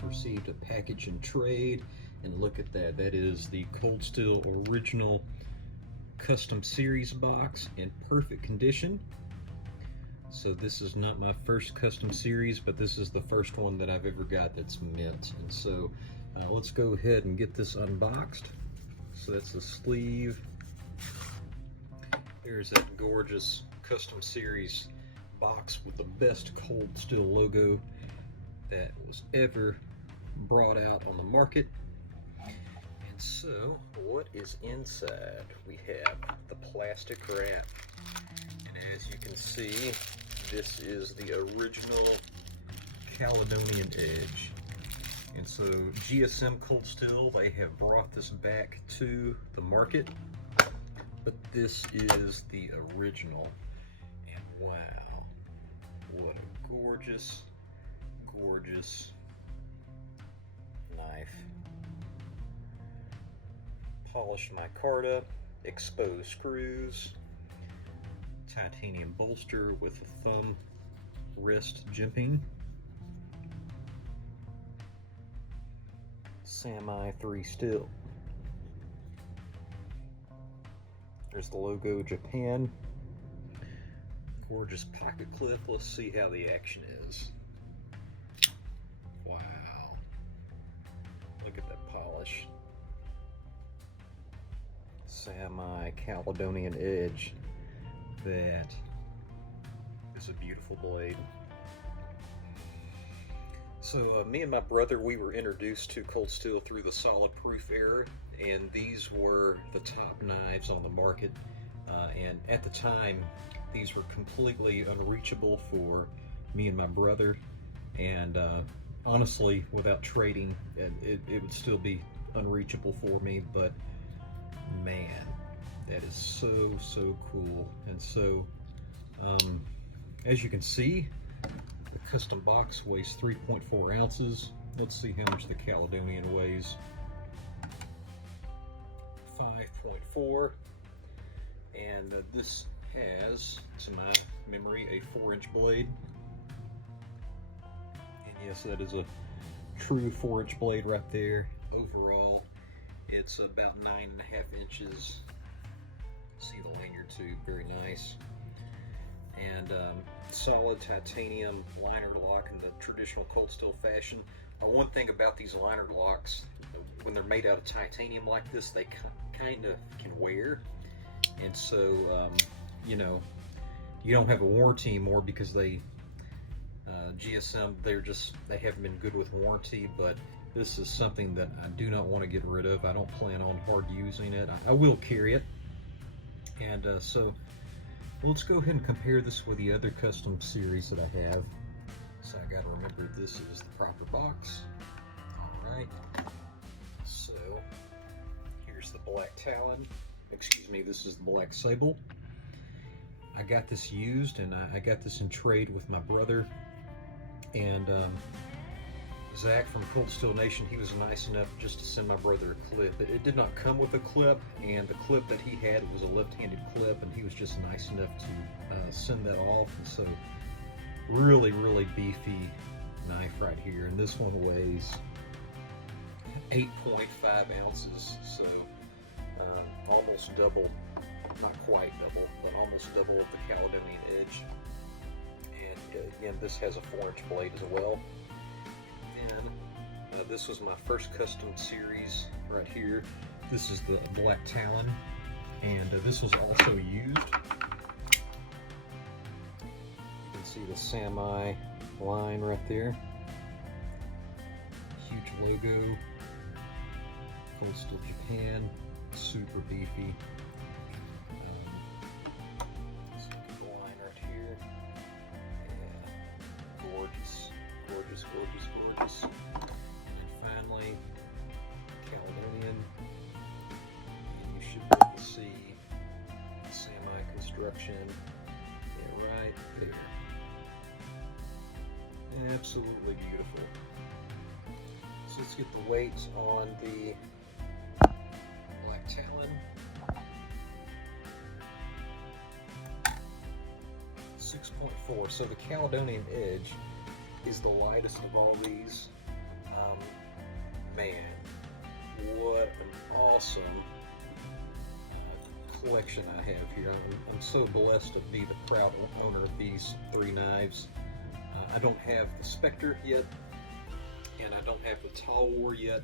just received a package and trade, and look at that. That is the Cold Steel original custom series box in perfect condition. So this is not my first custom series, but this is the first one that I've ever got that's mint. And so let's go ahead and get this unboxed. So that's the sleeve. There's that gorgeous custom series box with the best Cold Steel logo that was ever brought out on the market. And so what is inside? We have the plastic wrap, and as you can see, this is the original Caledonian Edge. And so GSM Cold Steel, they have brought this back to the market, but this is the original. And wow, what a gorgeous, gorgeous knife. Polished micarta, exposed screws, titanium bolster with a thumb wrist jimping, Sami 3 steel. There's the logo, Japan. Gorgeous pocket clip. Let's see how the action is. Wow. Look at that polish. Sami Caledonian Edge. That is a beautiful blade. So me and my brother, we were introduced to Cold Steel through the solid proof era, and these were the top knives on the market. And at the time, these were completely unreachable for me and my brother. And honestly, without trading, it would still be unreachable for me. But man, that is so, so cool. And so, as you can see, the custom box weighs 3.4 ounces. Let's see how much the Caledonian weighs. 5.4. And this has, to my memory, a 4-inch blade. And yes, that is a true 4-inch blade right there. Overall, it's about 9.5 inches. See the lanyard tube, very nice. And solid titanium liner lock in the traditional Cold Steel fashion. One thing about these liner locks, when they're made out of titanium like this, they kind of can wear. And so, you know, you don't have a warranty anymore because they, GSM, they haven't been good with warranty, but this is something that I do not want to get rid of. I don't plan on hard using it. I will carry it. And so let's go ahead and compare this with the other custom series that I have. So I got to remember this is the proper box. All right. So here's the black Talon. Excuse me, this is the black Sable. I got this used, and I got this in trade with my brother. And Zach from Cold Steel Nation, he was nice enough just to send my brother a clip. It did not come with a clip, and the clip that he had was a left-handed clip, and he was just nice enough to send that off. And so really, really beefy knife right here. And this one weighs 8.5 ounces, so almost double, not quite double, but almost double of the Caledonian Edge. And again, this has a 4-inch blade as well. And this was my first custom series right here. This is the black Talon, and this was also used. You can see the Sami line right there. Huge logo. Cold Steel Japan. Super beefy. So the line right here. Yeah. Gorgeous, gorgeous, gorgeous, gorgeous. And finally, Caledonian. And you should be able to see the Sami construction. Yeah, right there. Absolutely beautiful. So let's get the weights on the black Talon. 6.4. So the Caledonian Edge is the lightest of all these. Man, what an awesome collection I have here. I'm so blessed to be the proud owner of these 3 knives. I don't have the Spectre yet, and I don't have the Tall War yet.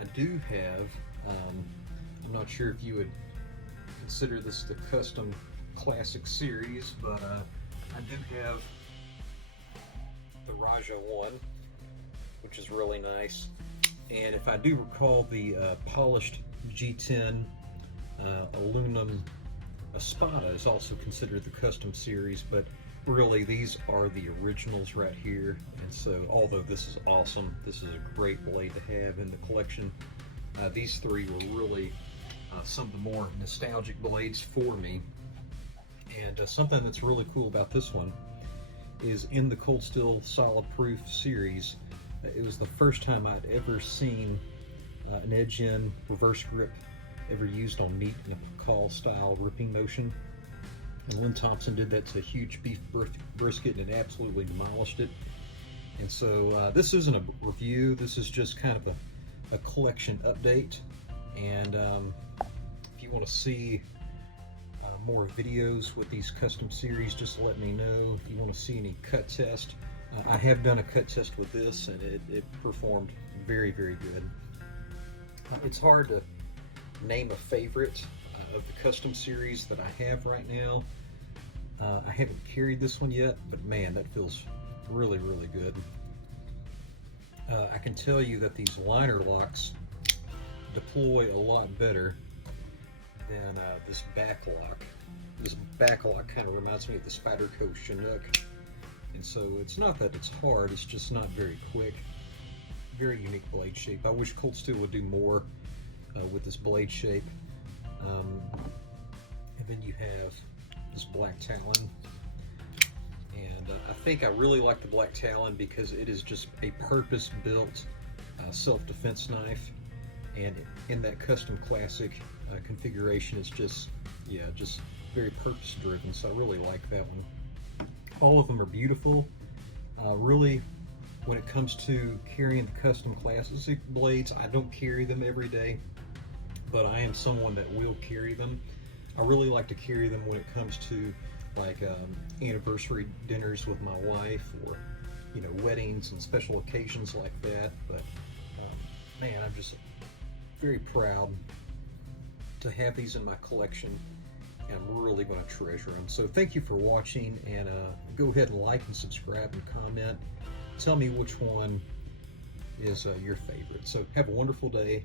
I do have, I'm not sure if you would consider this the custom classic series, but I do have the Raja 1, which is really nice. And if I do recall, the polished G10 aluminum Espada is also considered the custom series, but really these are the originals right here. And so although this is awesome, this is a great blade to have in the collection. These 3 were really some of the more nostalgic blades for me. And something that's really cool about this one is in the Cold Steel Solid Proof series, it was the first time I'd ever seen an edge-in reverse grip ever used on meat in a call style ripping motion. And Lynn Thompson did that to a huge beef brisket and it absolutely demolished it. And so this isn't a review, this is just kind of a collection update. And if you want to see more videos with these custom series, just let me know. If you want to see any cut test, I have done a cut test with this and it performed very, very good. It's hard to name a favorite of the custom series that I have right now. I haven't carried this one yet, but man, that feels really, really good. I can tell you that these liner locks deploy a lot better than this back lock. This back lock kind of reminds me of the Spyderco Chinook. And so it's not that it's hard, it's just not very quick. Very unique blade shape. I wish Cold Steel would do more with this blade shape. And then you have this black Talon. And I think I really like the black Talon because it is just a purpose-built self-defense knife. And in that custom classic configuration, it's just, yeah, just very purpose-driven. So I really like that one. All of them are beautiful. Really, when it comes to carrying the custom classic blades, I don't carry them every day, but I am someone that will carry them. I really like to carry them when it comes to like anniversary dinners with my wife, or you know, weddings and special occasions like that. But man, I'm just very proud to have these in my collection. I'm really going to treasure them. So thank you for watching, and go ahead and like and subscribe and comment. Tell me which one is your favorite. So have a wonderful day.